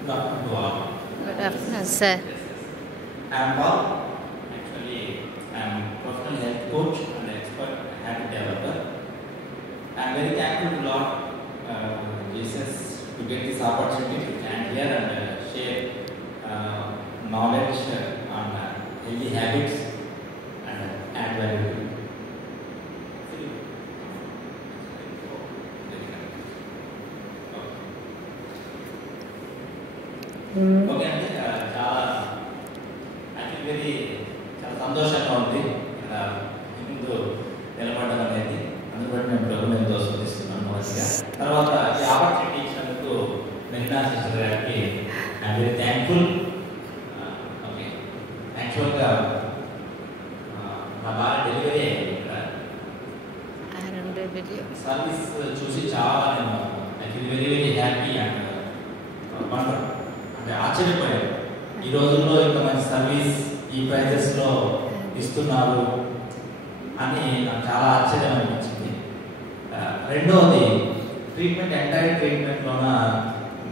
Good afternoon to all. Good afternoon, sir. I am Paul. Actually, I am professional health coach and expert habit developer. I am very thankful to Lord Jesus to get this opportunity to stand here and share knowledge on healthy habits and add value. Okay అండి, చాలా actually చాలా సంతోషంగా ఉంది ఇక్కడ ముందు నిలబడడం అనేది. అందుకని మేము ప్రభుని ఎంతో స్తుతిస్తున్నాను మొదటిగా. తర్వాత ఈ ఆపర్చునిటీ ఇచ్చినందుకు మెహనా సిస్టర్ గారికి ఐఎమ్ వెరీ థ్యాంక్ఫుల్. ఓకే, యాక్చువల్గా మా భార్య డెలివరీ అయ్యింది ఇక్కడ. సర్వీస్ చూసి చాలా నేను actually very very happy and wonder అంటే ఆశ్చర్యపోయారు. ఈ రోజుల్లో ఇంత మంచి సర్వీస్ ఈ ప్రైజెస్లో ఇస్తున్నారు అని నాకు చాలా ఆశ్చర్యం అనిపించింది. రెండవది, ట్రీట్మెంట్ ఎంటైర్ ట్రీట్మెంట్లోన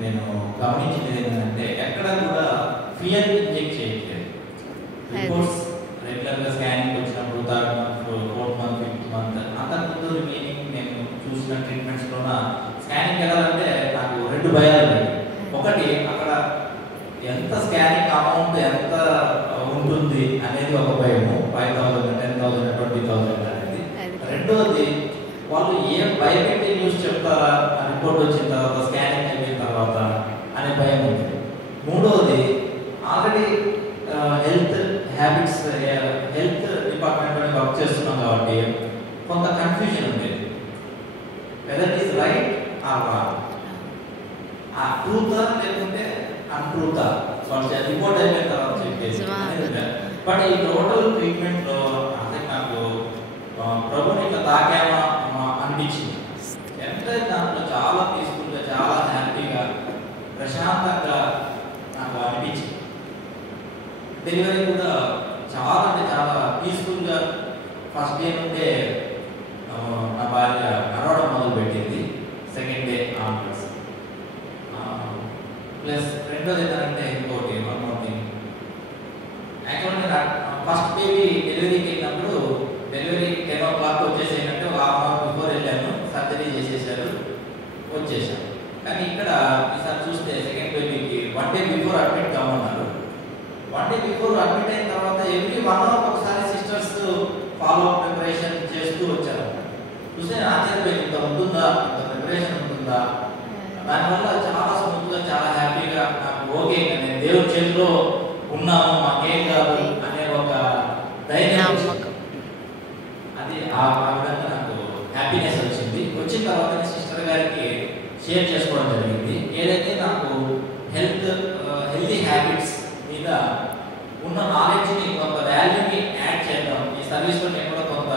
నేను గమనించింది ఏంటంటే ఎక్కడ కూడా ఫియర్ ఇంజెక్ట్ చేయట్లేదు. రిపోర్ట్స్ రెగ్యులర్గా స్కానింగ్ వచ్చినప్పుడు third month, fourth month, fifth month, అంతకుముందు రిమైనింగ్ నేను చూసిన ట్రీట్మెంట్స్లోన స్కానింగ్ వెళ్ళాలంటే నాకు రెండు భయాలు ఉన్నాయి. ఒకటి, అక్కడ ఎంత స్కానింగ్ అమౌంట్ ఎంత ఉంటుంది అనేది ఒక భయము, 5,000, 10,000, 20,000 అనేది. రెండోది, వాళ్ళు ఏం భయపెట్టి న్యూస్ చెప్తారా రిపోర్ట్ వచ్చిన తర్వాత, స్కానింగ్ అయిపోయిన తర్వాత అనే భయం ఉంది. మూడోది, ఆల్రెడీ హెల్త్ హ్యాబిట్స్ హెల్త్ డిపార్ట్మెంట్లో వర్క్ చేస్తున్నాం కాబట్టి కొంత కన్ఫ్యూజన్ ఉంది. Whether it is right are wrong, ఆ ట్రూతా లేకుంటే అన్ట్రూతా వాళ్ళు రిపోర్ట్ అయిపోయిన తర్వాత చెప్పేసి. బట్ ఈ టోటల్ ట్రీట్మెంట్లో అంటే నాకు ప్రభుని ఇట్లా తాకామా అనిపించింది. ఎంత దాంట్లో చాలా పీస్ఫుల్గా, చాలా హ్యాపీగా, ప్రశాంతంగా నాకు అనిపించింది. డెలివరీ కూడా చాలా అంటే చాలా పీస్ఫుల్గా ఫస్ట్ డే నుండే నా భార్య నడవడం మొదలుపెట్టింది. Second day onwards. ప్లస్ రెండోది ఏంటంటే ఇంకోటి వన్ మోర్ థింగ్, యాక్చువల్గా ఫస్ట్ బేబీ డెలివరీకి వెళ్ళినప్పుడు డెలివరీ 10 o'clock వచ్చేసేటట్టు ఒక హాఫ్ అవర్ బిఫోర్ వెళ్ళాను. సర్జరీ చేసేసారు, వచ్చేసాను. కానీ ఇక్కడ ఈసారి చూస్తే సెకండ్ బేబీకి 1 day బిఫోర్ అడ్మిట్ కామన్నారు. 1 day బిఫోర్ అడ్మిట్ అయిన తర్వాత ఎవ్రీ 1 hour ఒకసారి సిస్టర్స్ ఫాలో అప్ ప్రిపరేషన్ చేస్తూ వచ్చారు. చూస్తే ఆశ్చర్యపోయింది, ఇంత ఉంటుందా, ఇంత ప్రిపరేషన్ ఉంటుందా. దానివల్ల చాలా స్మూత్గా, చాలా హ్యాపీగా నాకు ఓకే నేను దేవుడి చేతిలో ఉన్నాము, మాకేం కాదు అనే ఒక ధైర్యం, అది ఆ విధంగా నాకు హ్యాపీనెస్ వచ్చింది. వచ్చిన తర్వాత సిస్టర్ గారికి షేర్ చేసుకోవడం జరిగింది. ఏదైతే నాకు హెల్తీ హ్యాబిట్స్ మీద ఉన్న నాలెడ్జ్ని, కొంత వాల్యూని యాడ్ చేద్దాం, ఈ సర్వీస్లో నేను కూడా కొంత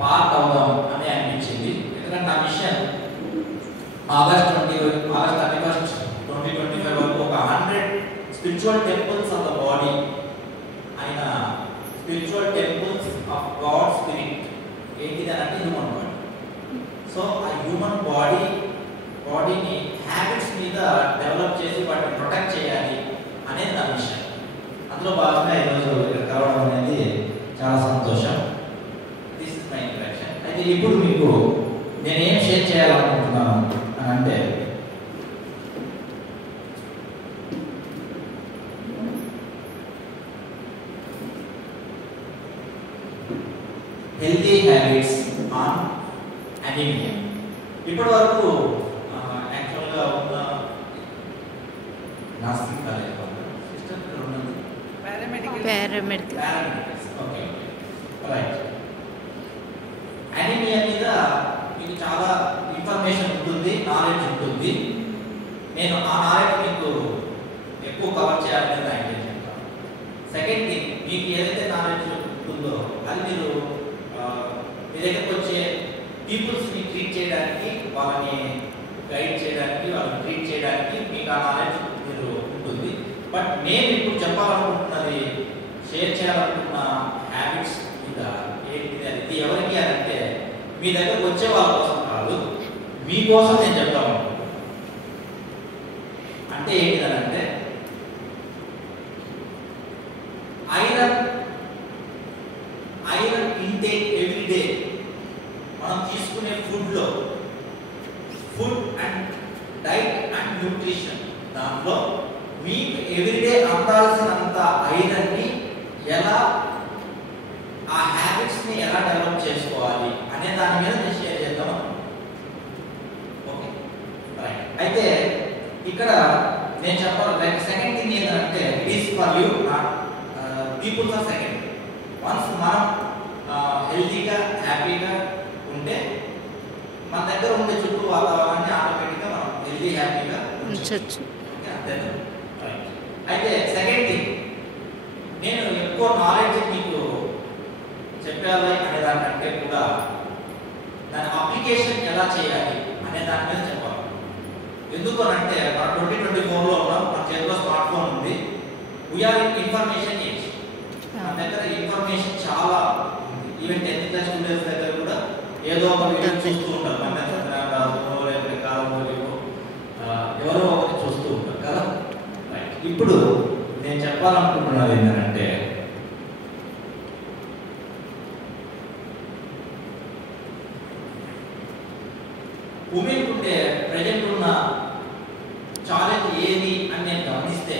పార్ట్ అవుదాం అని అనిపించింది. ఎందుకంటే నా మిషన్ ఆగస్ట్ 31, 2025 వరకు ఒక 100 spiritual temples of the body అయిన spiritual temples of god spirit ఏంటిది అంటే హ్యూమన్ బాడీ. సో ఆ హ్యూమన్ బాడీని హ్యాబిట్స్ మీద డెవలప్ చేసి వాటిని ప్రొటెక్ట్ చేయాలి అనేది నా మిషన్. అందులో భాగంగా ఈరోజు ఇక్కడ కలవడం అనేది చాలా సంతోషం. This is my introduction. అయితే ఇప్పుడు మీకు నేనేం షేర్ చేయాలనుకుంటున్నాను అని అంటే, హెల్తీ హ్యాబిట్స్ ఆన్ అనీమియా. ఇప్పటి వరకు యాక్చువల్గా ఉన్న nursing college paramedicals, okay right. Anaemia మీద మీకు చాలా ఇన్ఫర్మేషన్ ఉంటుంది, నాలెడ్జ్ ఉంటుంది. నేను ఆ నాలెడ్జ్ మీకు ఎక్కువ కవర్ చేయాలని నా ఇంటెన్షన్. సెకండ్ థింగ్, మీకు ఏదైతే నాలెడ్జ్ ఉంటుందో అది మీరు మీ దగ్గరకు వచ్చే పీపుల్స్ని ట్రీట్ చేయడానికి, వాళ్ళని గైడ్ చేయడానికి, వాళ్ళని ట్రీట్ చేయడానికి మీకు ఆ నాలెడ్జ్ మీరు ఉంటుంది. బట్ నేను ఇప్పుడు చెప్పాలనుకుంటున్నది, షేర్ చేయాలనుకున్న హ్యాబిట్స్ మీద ఏంటిది అనేది ఎవరికి అంటే మీ దగ్గరకు వచ్చే వాళ్ళ కోసం కాదు, మీకోసం నేను చెప్తాను. అంటే ఏంటిదనంటే న్యూట్రిషన్. దాంట్లో మీకు ఎవ్రీడే అందాల్సినంత ఐరన్ ని ఎలా, ఆ హ్యాబిట్స్ ని ఎలా డెవలప్ చేసుకోవాలి అనే దాని మీద నేను షేర్ చేద్దాం. Okay right. అయితే ఇక్కడ నేను చెప్పాలి లైక్ సెకండ్ థింగ్ ఏంటంటే it is for you peoples are second. Once మనం హెల్తీగా హ్యాపీగా ఉంటే మన దగ్గర ఉండే చుట్టూ వాతావరణాన్ని ఆటోమేటిక్గా మనం హెల్తీ హ్యాపీగా ఉంచవచ్చు. ఓకే అంతేనా? రైట్. అయితే సెకండ్ థింగ్, నేను ఎక్కువ నాలెడ్జ్ మీకు చెప్పాలి అనే దానికంటే కూడా దాని అప్లికేషన్ ఎలా చేయాలి అనే దాని మీద చెప్పాలి. ఎందుకు అంటే మన 2024లో ఉన్నాం, మన చేతిలో స్మార్ట్ ఫోన్ ఉంది. We're in information age. మన దగ్గర ఇన్ఫర్మేషన్ చాలా ఉంది. ఈవెన్ 10th క్లాస్ స్టూడెంట్స్ దగ్గర కూడా ఏదో ఒక వీడియో చూస్తూ ఉంటారు. మన లేకపోతే కాలంలో ఎవరో ఒకటి చూస్తూ ఉంటారు కదా. రైట్. ఇప్పుడు నేను చెప్పాలనుకుంటున్నది ఏంటంటే ఉమెన్ ఉండే ప్రజెంట్ ఉన్న ఛాలెంజ్ ఏది అని నేను గమనిస్తే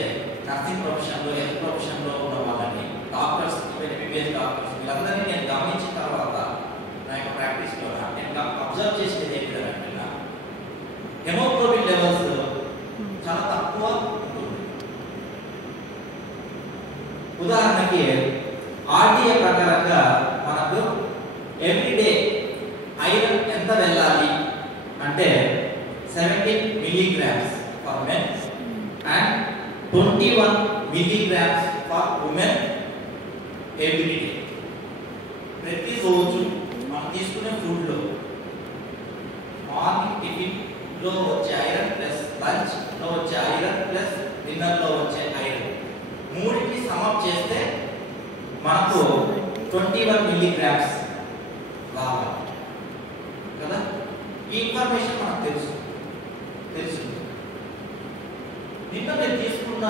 నర్సింగ్ ప్రొఫెషన్లో, హెల్త్ ప్రొఫెషన్లో ఉన్న వాళ్ళని, డాక్టర్స్, ఎంబీబీఎస్ డాక్టర్స్ వీళ్ళందరినీ నేను గమనించిన తర్వాత నా యొక్క ప్రాక్టీస్లో నేను అబ్జర్వ్ చేసేది ఏంటంటే హెమోగ్లోబిన్ లెవెల్స్ చాలా తక్కువ ఉంటుంది. ఉదాహరణకి ఆర్డీఏ ప్రకారంగా మనకు ఎవ్రీడే ఐరన్ ఎంత వెళ్ళాలి అంటే 17 milligrams for men and 21 milligrams for women every day. ప్రతి రోజు మనం తీసుకునే ఫుడ్ లో మార్నింగ్ టిఫిన్ లో వచ్చే ఐరన్ ప్లస్ లంచ్ లో వచ్చే ఐరన్ ప్లస్ డిన్నర్ లో వచ్చే ఐరన్ మూడింటిని సమప్ చేస్తే మనకు 21 milligrams రావాలి కదా. ఈ ఇన్ఫర్మేషన్ మనకు తెలుసు. నిన్న నేను తీసుకున్న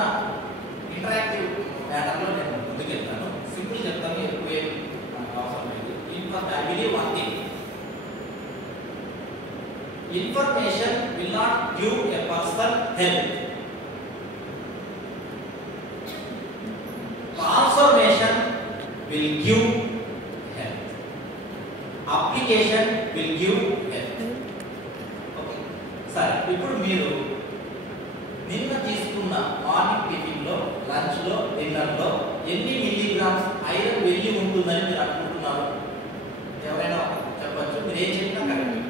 ఇంటరాక్టివ్ మ్యాటర్లో నేను ముందుకెళ్తాను. సింపుల్ చెప్తాను, ఎక్కువ అవసరం లేదు. I believe one thing, information will not give a person health. Transformation will give health. Application will give health. Okay సరే. ఇప్పుడు మీరు నిన్న తీసుకున్న మార్నింగ్ టిఫిన్ లో, లంచ్ లో, డిన్నర్ లో ఎన్ని మిల్లీగ్రామ్స్ ఐరన్ వెళ్ళి ఉంటుందని మీరు అనుకుంటున్నారు? ఎవరైనా చెప్పచ్చు. మీరు ఏం చెప్పినా కరెక్ట్.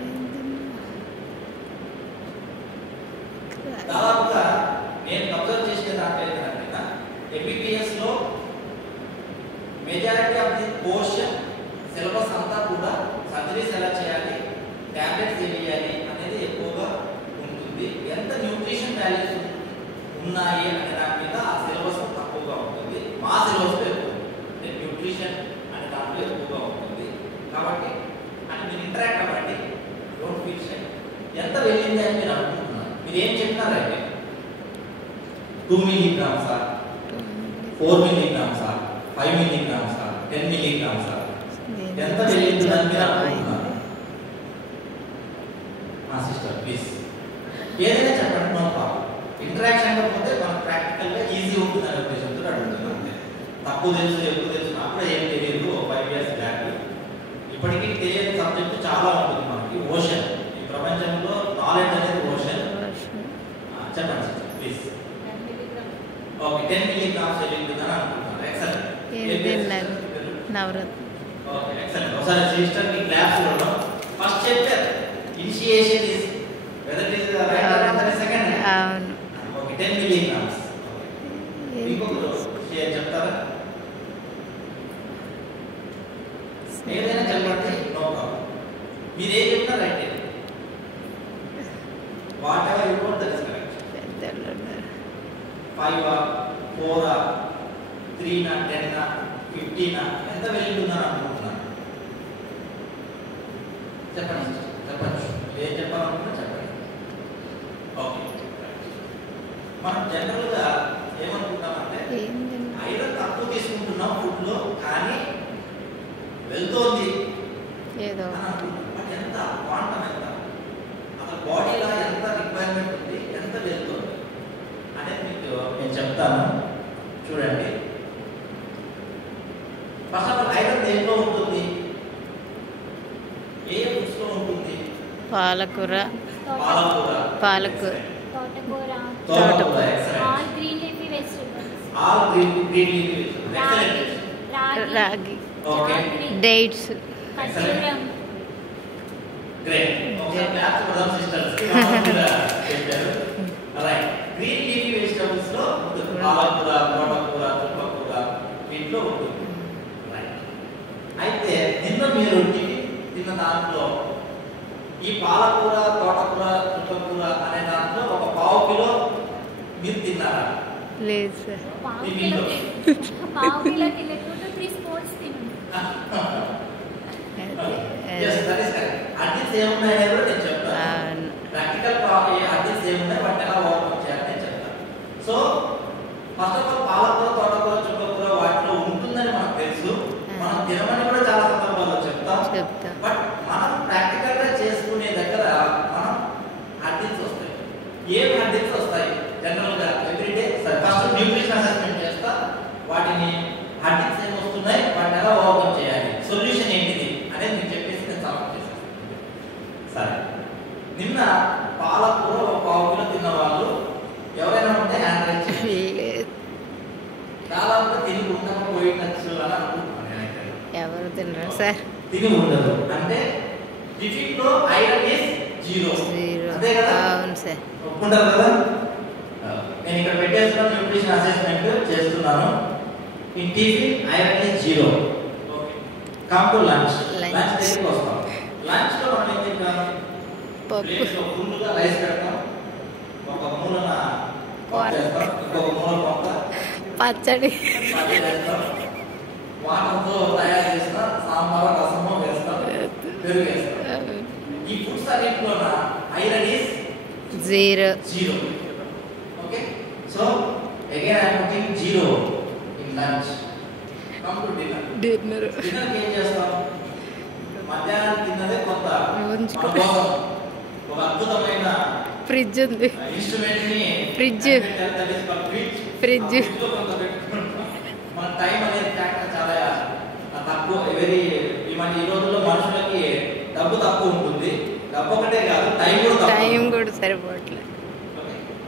దాదాపుగా నేను అబ్జర్వ్ చేసిన దాంట్లో ఏంటంటే ఎంబీబీఎస్ లో majority of the portion syllabus అంతా కూడా సర్జరీస్ ఎలా చేయాలి, టాబ్లెట్స్ ఏం చేయాలి అనేది ఎక్కువగా ఉంటుంది. ఎంత న్యూట్రిషన్ వాల్యూస్ ఉన్నాయి అనే దాని మీద ఆ సిలబస్ తక్కువగా ఉంటుంది. మా సిలబస్ ఎక్కువ అంటే న్యూట్రిషన్ అనే దాంట్లో ఎక్కువగా ఉంటుంది. కాబట్టి అంటే మీరు ఇంటరాక్ట్ అవ్వండి, డోంట్ ఫీల్ షై. ఎంత వెళ్ళింది అని మీరు అనుకుంటున్నారు? మీరు ఏం చెప్తున్నారంటే 2 milligrams, 4 milligrams, 5 milligrams, 10 milligrams ఎంత వెళ్ళింది అని మీరు అనుకుంటున్నారు? మా సిస్టర్ ప్లీజ్ ఏదైనా చెప్పండి, నో ప్రాబ్లం. ఇంటరాక్షన్ పోతే మనకు ప్రాక్టికల్ గా ఈజీ ఉంటుంది అనే ఉద్దేశంతో అడుగుతున్నాను. అంతే. తక్కువ తెలుసు ఎక్కువ తెలుసు అప్పుడే ఏం తెలియదు. 5 years బ్యాక్ ఇప్పటికీ తెలియని సబ్జెక్ట్ చాలా ఉంటుంది మనకి. ఓషన్, ఈ ప్రపంచంలో నాలెడ్జ్ అనేది ఓషన్. చెప్పండి సిస్టర్ ప్లీజ్. ఓకే 10 milligrams వెళ్ళిందని అనుకుంటున్నాను. ఎక్సలెంట్. నవరత్న. Okay excellent. ఒకసారి సిస్టర్ కి క్లాస్ ఇవ్వడం. First chapter initiation is whether it is right or second. అవును. Okay 10 milligrams. ఇంకొకరు షేర్ చెప్తారా? ఏదైనా చెప్పండి, నో ప్రాబ్లం. మీరు ఏం చెప్తారు right. Whatever you want that is correct. 5 4 3 10 15 ఎంత వెళ్ళిందని అనుకుంటున్నాను? చెప్పండి చెప్పండి. ఏం చెప్పాలనుకుంటున్నా చెప్పండి. ఓకే మనం జనరల్ గా ఏమనుకుంటామంటే ఐరన్ తక్కువ తీసుకుంటున్నాం ఫుడ్ లో, కానీ వెళ్తోంది ఏదో అని అనుకుంటున్నాం. బట్ ఎంత క్వాంటం, ఎంత అసలు బాడీలో ఎంత రిక్వైర్మెంట్ ఉంది, ఎంత వెళ్తుంది చెప్తాను చూడండి. ఫస్ట్ ఆఫ్ ఆల్ ఐరన్ దేంట్లో ఉంటుంది? ఏ ఫుడ్స్ లో ఉంటుంది? పాలకూర, పాలకూర, పాలకూర, తోటకూర, తోటకూర, all green leafy vegetables, all green leafy excellent. రాగి, ఓకే, డేట్స్, ఖర్జూరం, గ్రేట్. ఒకసారి క్లాస్ కొడదాం sisters. Right. Green leafy vegetables లో పాలకూర, తోటకూర, చుక్కకూర వీటిలో ఉంటుంది. రైట్. అయితే నిన్న మీరు తిన్న దాంట్లో ఈ పాలకూర, తోటకూర, చుక్కకూర అనే దాంట్లో ఒక పావు కిలో మీరు తిన్నారా? లేదు సార్. పావు ఈ కిలో మీలో. పావు కిలో తినలేదు, 2 to 3 spoons తిను. Yes, that is correct. అడ్డిస్ ఏమున్నాయో కూడా నేను చెప్తాను. అవును. ప్రాక్టికల్ అడ్డిస్ ఏమున్నాయి వాటిని ఎలా ఓవర్కమ్ చేయాలని నేను చెప్తాను. సో ఫస్ట్ ఆఫ్ ఆల్ పాలకూర, తోటకూర, చుక్కకూర వాటిలో ఉంటుందని మనకు తెలుసు. మనం తినమని కూడా చాలా సందర్భాల్లో చెప్తాం. బట్ మనం ప్రాక్టికల్ గా చేసుకునే దగ్గర మనం అడ్డిస్ వస్తాయి. ఏం అడ్డిస్ వస్తాయి జనరల్ గా ఎవ్రీడే? ఫస్ట్ న్యూట్రిషన్ అసెస్మెంట్ చేస్తా, వాటిని అడ్డిస్ ఏం వస్తున్నాయి, వాటిని ఎలా ఓవర్కమ్ చేయాలి, సొల్యూషన్ ఏంటిది అనేది మీకు చెప్పేసి నేను సాల్వ్ చేసేస్తాను. సరే, నిన్న పాలకూర ఒక పావు కిలో తిన్న వాళ్ళు ఎవరైనా ఉంటే హ్యాండ్ రైజ్ చేయండి. చాలా మంది తిని ఉండకపోయినచ్చు అని అనుకుంటున్నాను నేనైతే. ఎవరు తినరు సార్. తిని ఉండదు అంటే టిఫిన్ లో ఐరన్ ఇస్ జీరో. అంతే కదా? అవును సార్. ఒప్పుకుంటారు కదా? నేను ఇక్కడ పెట్టేస్తున్న న్యూట్రిషన్ అసెస్మెంట్ చేస్తున్నాను. In tiffin iron is zero. Okay, come to lunch. Lunch దగ్గరికి వస్తాం. లంచ్ లో మనం ఏం తింటాం? ప్లేట్లో ఫుల్గా రైస్ పెడతాం, ఒక మూలన పప్పు చేస్తాం, ఇంకొక మూల పప్పు పచ్చడి వేస్తాం, వాటర్తో తయారు చేసిన సాంబార్, రసము వేస్తాం, పెరుగు వేస్తాం. ఈ ఫుడ్స్ అన్నింటిలోన iron is zero. Okay, so again I am putting zero in lunch. Come to dinner. Dinner డిన్నర్కి ఏం చేస్తాం? మధ్యాహ్నం తిన్నదే కొంత మన కోసం ఒక అద్భుతమైన ఫ్రిడ్జ్ ఉంది. ఇన్స్ట్రుమెంట్ ని ఫ్రిడ్జ్ మన టైం అనేది ఫ్యాక్టర్ చాలా తక్కువ. ఈ రోజుల్లో మనుషులకి డబ్బు తక్కువ ఉంటుంది. డబ్బు ఒకటే కాదు, టైం కూడా సరిపోవట్లేదు.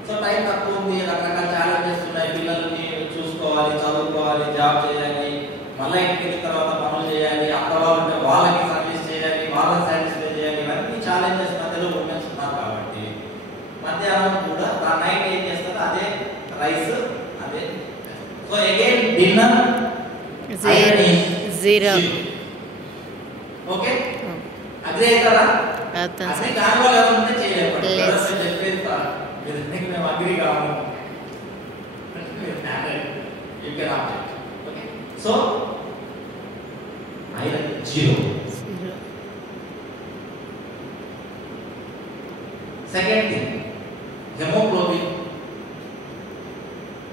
సో టైం తక్కువ ఉంది, రకరకాల ఛాలెంజెస్ ఉన్నాయి. పిల్లల్ని చూసుకోవాలి, చదువుకోవాలి, జాబ్ చేయాలి, మళ్ళీ ఇంటికి వెళ్ళిన తర్వాత పనులు చేయాలి, అక్కడ వాళ్ళు ఉంటే వాళ్ళకి సర్వీస్ చేయాలి, వాళ్ళని సాటిస్ఫై చేయాలి. ఇవన్నీ ఛాలెంజెస్ మధ్యలో ఉమెన్స్ ఉన్నారు కాబట్టి మధ్యాహ్నం కూడా ఆ నైట్ ఏం చేస్తారు? అదే రైస్, అదే. So again dinner zero. Okay, agri అవుతారా? అవుతాం అగ్రి సార్. కాని వాళ్ళు ఎవరుంటే చేయలేరు. లేదు. చెప్పేది మేము అగ్రి కాము. You can object. Okay, so iron zero. Second thing, haemoglobin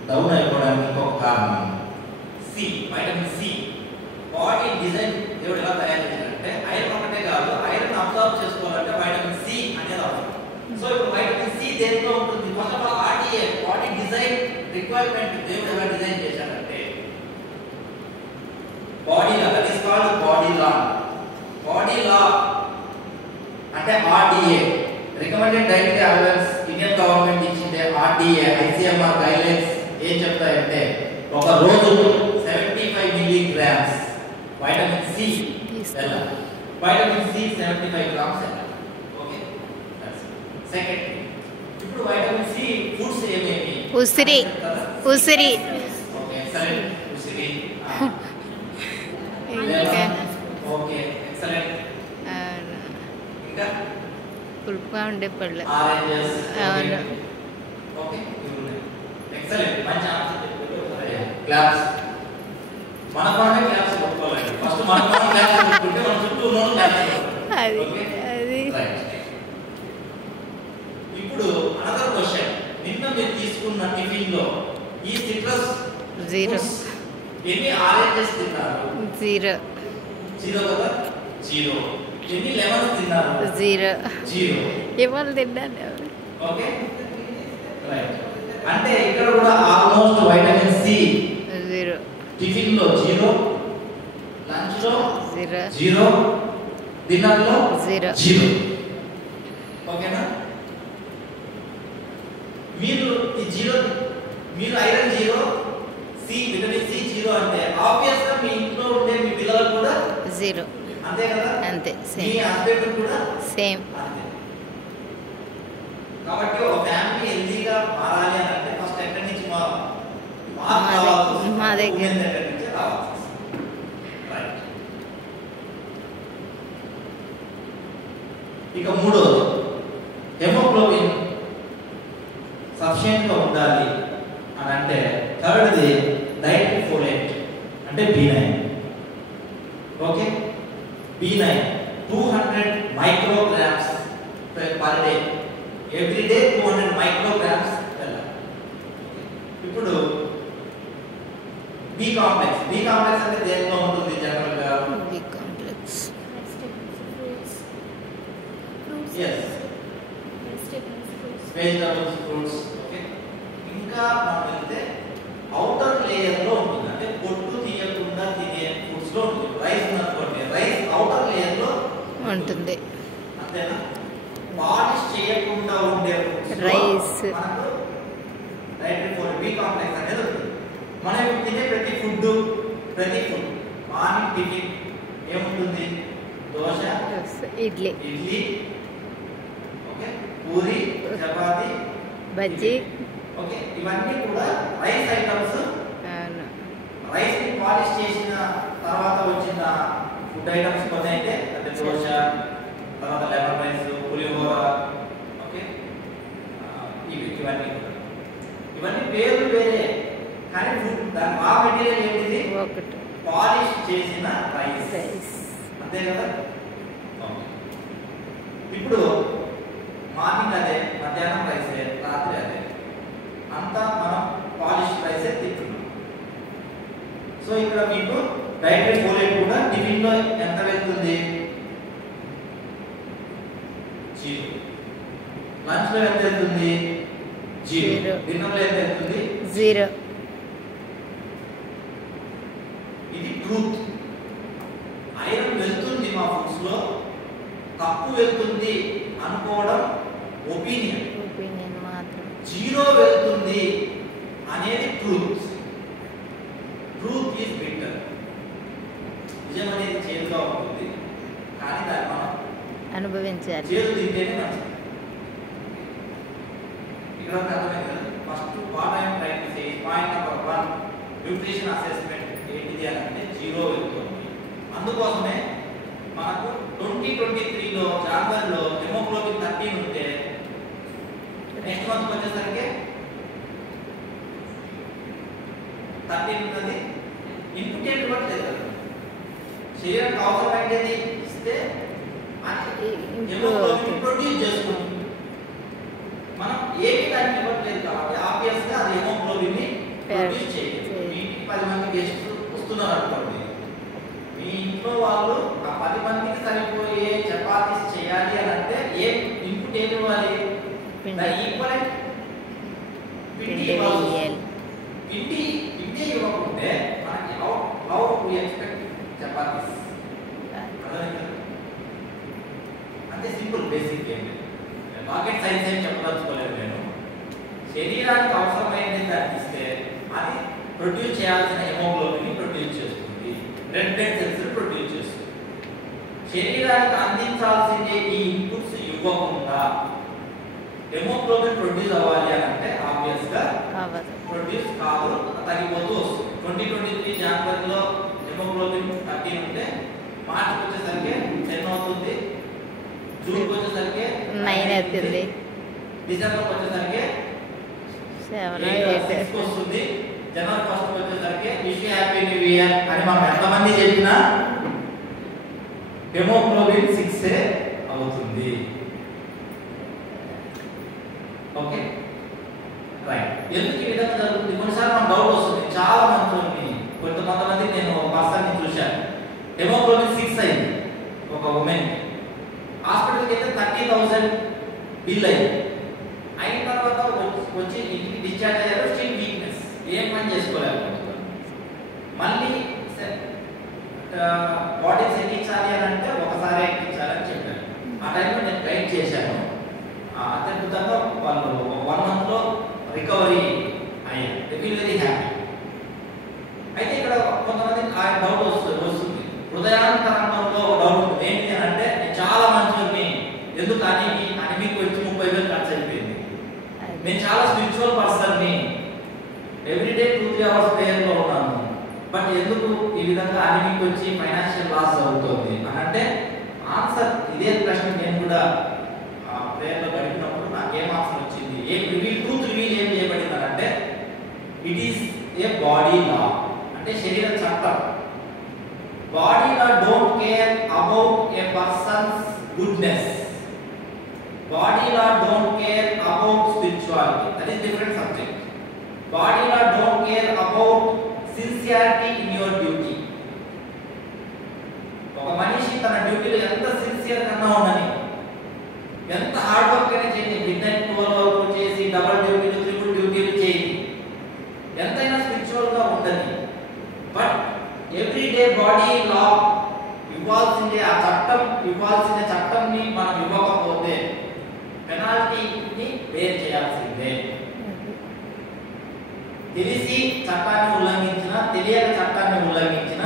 down అయిపోవడానికి ఇంకొక కారణం C, vitamin C. Body design దేవుడు ఎలా తయారు చేశారంటే ఐరన్ ఒకటే కాదు, ఐరన్ అబ్జర్వ్ చేసుకోవాలంటే వైటమిన్ సి అనేది అవసరం. సో ఇప్పుడు వైటమిన్ సి దేంట్లో ఉంటుంది? First of all RDA, body design requirement దేవుడు ఎలా డిజైన్ చేశాడంటే body law, that is called body law. Body law అంటే RDA, recommended dietary allowance. Indian government ఇచ్చిందే ఆర్డీఏ, ఐసిఎంఆర్ గైడ్లైన్స్ ఏం చెప్తాయంటే ఒక రోజు 75 మిల్లీగ్రామ్స్ వైటమిన్ సి వెళ్ళాలి. వైటమిన్ సి 75 గ్రామ్స్ వెళ్ళాలి. Okay, second. ఇప్పుడు వైటమిన్ సి ఫుడ్స్ ఏమేమి? ఉసిరి. Okay, excellent. ఉసిరి. Okay, excellent. ఇంకా పులుపుగా ఉండే పళ్ళు. ఆరెంజెస్. అవును. Okay, excellent. మంచి ఆన్సర్ చెప్పారు. క్లాప్స్. మనమే క్లాప్స్ కొట్టుకోవాలి. ఫస్ట్ మనమే క్లాప్స్ కొట్టుకుంటే మన చుట్టూ ఉన్న క్లాప్స్. అది అది రైట్. ఇప్పుడు అనదర్ క్వశ్చన్, నిన్న మీరు తీసుకున్న టిఫిన్ లో ఈ సిట్రస్ జీరో. ఎన్ని ఆరెంజెస్ తిన్నారు? జీరో. జీరో కదా? జీరో. ఎన్ని లెమన్స్ తిన్నారు? జీరో. జీరో. ఇవాళ తిన్నాను. Okay, right. అంటే ఇక్కడ కూడా ఆల్మోస్ట్ వైటమిన్ సి 0 టిఫిన్ లో 0, లంచ్ లో 0 0, డిన్నర్ లో 0 0. ఓకేనా? మీరు ఈ 0, మీరు ఐరన్ 0, సి విటమిన్ సి 0 అంటే ఆబ్వియస్ గా మీ ఇంట్లో ఉండే మీ పిల్లలకు కూడా 0 అంతే కదా? అంతే మీ సేమ్ హస్బెండ్ కూడా సేమ్. అంతే. కాబట్టి ఒక ఫ్యామిలీ హెల్తీగా మారాలి అని అంటే ఫస్ట్ ఎక్కడి నుంచి మా దగ్గర దగ్గర నుంచి రావాలి. రైట్. ఇక మూడోది హెమోగ్లోబిన్ సఫిషియెంట్ గా ఉండాలి అని అంటే థర్డ్ది డైటరీ ఫోలేట్ అంటే B9. Okay, B9 200 micrograms per day, every day 200 micrograms వెళ్ళాలి. ఇప్పుడు బి కాంప్లెక్స్ అంటే దేంట్లో ఉంటుంది జనరల్ గా? B complex yes vegetables, fruits. Okay, ఇంకా మనం వెళ్తే అవుటర్ లేయర్ లో ఉంటుంది, అంటే పొట్టు తీయకుండా తినే ఫుడ్స్ లో ఉంటుంది. రైస్ అనుకోండి, రైస్ అవుటర్ లేయర్ లో ఉంటుంది. అంతేనా? పాలిష్ చేయకుండా ఉండే rice dietary folate B complex అనేది ఉంటుంది. మనం తినే ప్రతి ఫుడ్ మార్నింగ్ టిఫిన్ ఏముంటుంది? దోశ, ఇడ్లీ, ఓకే, పూరి, చపాతి, బజ్జీ. ఓకే, ఇవన్నీ కూడా రైస్ ఐటమ్స్. అవును. రైస్ ని పాలిష్ చేసిన తర్వాత వచ్చిన ఫుడ్ ఐటమ్స్ కొన్ని అయితే అంటే దోశ, తర్వాత లెమన్ రైస్, పులిహోర. ఓకే, ఇవన్నీ పేర్లు వేరే, కానీ ఫుడ్ దాని రా మెటీరియల్ ఏంటిది? ఒకటి పాలిష్ చేసిన రైస్. రైస్. అంతే కదా? ఇప్పుడు మార్నింగ్ అదే, మధ్యాహ్నం రైసే, రాత్రి అదే, అంతా మనం పాలిష్ రైసే తింటున్నాం. సో ఇక్కడ మీకు డైటరీ ఫోలేట్ కూడా టిఫిన్ లో ఎంత వెళ్తుంది? 0. లంచ్ లో ఎంత వెళ్తుంది? 0. డిన్నర్ లో ఎంత వెళ్తుంది? 0. ఇది ట్రూత్. ఐరన్ వెళ్తుంది మా ఫుడ్స్ లో, తప్పు వెళ్తుంది అనుకోవడం ఒపీనియన్ మాత్రం. 0 వెళ్తుంది అనేది ట్రూత్. Truth is bitter. నిజం అనేది చేదుగా ఉంటుంది, కానీ దాన్ని మనం అనుభవించాలి. చేదు తింటేనే మంచిది. ఇక్కడ అర్థమైంది కదా? First what I'm trying to say point number 1, nutrition assessment ఏంటిది అని అంటే 0 వెళ్తుంది. అందుకోసమే మనకు 2023లో జనవరిలో హెమోగ్లోబిన్ 13 ఉంటే నెక్స్ట్ మంత్ వచ్చేసరికి 13 ఉన్నది. ఇన్పుట్ ఏంటి ఇవ్వట్లేదు, శరీరానికి అవసరమైనది ఇస్తే హెమోగ్లోబిన్ ప్రొడ్యూస్ చేసుకుంటుంది. మనం ఏమి దానికి ఇవ్వట్లేదు కాబట్టి ఆబ్వియస్ గా అది హెమోగ్లోబిన్ ని ప్రొడ్యూస్ చేయలేదు. మీ ఇంటికి 10 మంది గెస్ట్లు వస్తున్నారు అనుకోండి, మీ ఇంట్లో వాళ్ళు ఆ 10 మందికి సరిపోయే చపాతీస్ చేయాలి అని అంటే ఏ ఇన్పుట్ ఏమి ఇవ్వాలి? ఈక్వలెంట్ పిండి ఇవ్వాలి. పిండి ఇవ్వకుంటే మనకి హౌ వి ఎక్స్పెక్ట్ చపాతీస్? అంటే సింపుల్, బేసిక్ ఏంటి, రాకెట్ సైన్స్ ఏం చెప్పదలుచుకోలేదు నేను. శరీరానికి అవసరమైనది దాన్ని ఇస్తే అది ప్రొడ్యూస్ చేయాల్సిన హెమోగ్లోబిన్ ప్రొడ్యూస్ చేస్తుంది, రెడ్ బ్లడ్ సెల్స్ ప్రొడ్యూస్ చేస్తుంది. శరీరానికి అందించాల్సిందే ఈ ఇన్పుట్స్ ఇవ్వకుండా హెమోగ్లోబిన్ ప్రొడ్యూస్ అవ్వాలి అని అంటే ఆబ్వియస్ గా ప్రొడ్యూస్ కాదు, తగ్గిపోతూ వస్తుంది. 2023 జనవరిలో హెమోగ్లోబిన్ 13 ఉంటే మార్చికి వచ్చేసరికి 10 అవుతుంది, జూన్కి వచ్చేసరికి 9 అవుతుంది, డిసెంబర్కి వచ్చేసరికి 7 వస్తుంది, జనవరి 1st వచ్చేసరికి విష్ హ్యాపీ న్యూ ఇయర్ అని మనం ఎంతమంది చెప్పినా హెమోగ్లోబిన్ 6 అవుతుంది. Okay, right. ఎందుకు ఈ విధంగా జరుగుతుంది? కొన్నిసార్లు మనకు డౌట్ వస్తుంది. చాలా మంది కొంతమంది నేను పర్సన్ ని చూశాను, హెమోగ్లోబిన్ 6 అయింది ఒక ఉమెన్, హాస్పిటల్కి అయితే 30,000 బిల్ అయింది. అయిన తర్వాత వచ్చి ఇంటికి డిశ్చార్జ్ అయ్యారు, స్టిల్ వీక్నెస్, ఏం పని చేసుకోలేకపోతున్నారు. మళ్ళీ బాడీస్ ఎక్కించాలి అని అంటే ఒకసారి ఎక్కించాలని చెప్పారు. ఆ టైంలో నేను గైడ్ చేశాను. అత్యద్భుతంగా వాళ్ళు 1 month లో రికవరీ అయ్యారు. They feel very happy. అయితే ఇక్కడ కొంతమంది డౌట్ వస్తుంది, హృదయాంతరంగంలో డౌట్ ఉంటుంది. ఏంటి అని అంటే నేను చాలా మంచిని ఎందుకు అనిమికి వచ్చి 30,000 ఖర్చు అయిపోయింది. నేను చాలా స్పిరిచువల్ పర్సన్ని, ఎవ్రీడే 2-3 hours ప్రేయర్లో ఉన్నాను, బట్ ఎందుకు ఈ విధంగా అనిమికి వచ్చి ఫైనాన్షియల్ లాస్ అవుతుంది అని అంటే ఆన్సర్ ఇదే ప్రశ్న నేను కూడా ప్రేయర్లో గడిపినప్పుడు నాకేం ఆన్సర్ వచ్చింది, ట్రూత్ రివీల్ ఏం చేయబడిందంటే it is a body law, అంటే శరీర చట్టం. Body law don't care about a persons goodness. Body law don't care about spirituality. That is different subject. Body law don't care about sincerity in your duty. ఒక మనిషి తన డ్యూటీలో ఎంత sincere గా ఉండని, ఎంత హార్డ్ వర్క్ అయినా చేయండి, మిడ్నైట్ 12 వరకు చేసి డబుల్ డ్యూటీలు, ట్రిపుల్ డ్యూటీలు చేయండి, ఎంతైనా స్పిరిచువల్ గా ఉండని, బట్ ఎవ్రీడే బాడీ లా ఇవ్వాల్సిందే, ఆ చట్టం ఇవ్వాల్సిన చట్టంని మనం ఇవ్వకపోతే పెనాల్టీని బేర్ చేయాల్సిందే. తెలిసి చట్టాన్ని ఉల్లంఘించిన, తెలియక చట్టాన్ని ఉల్లంఘించిన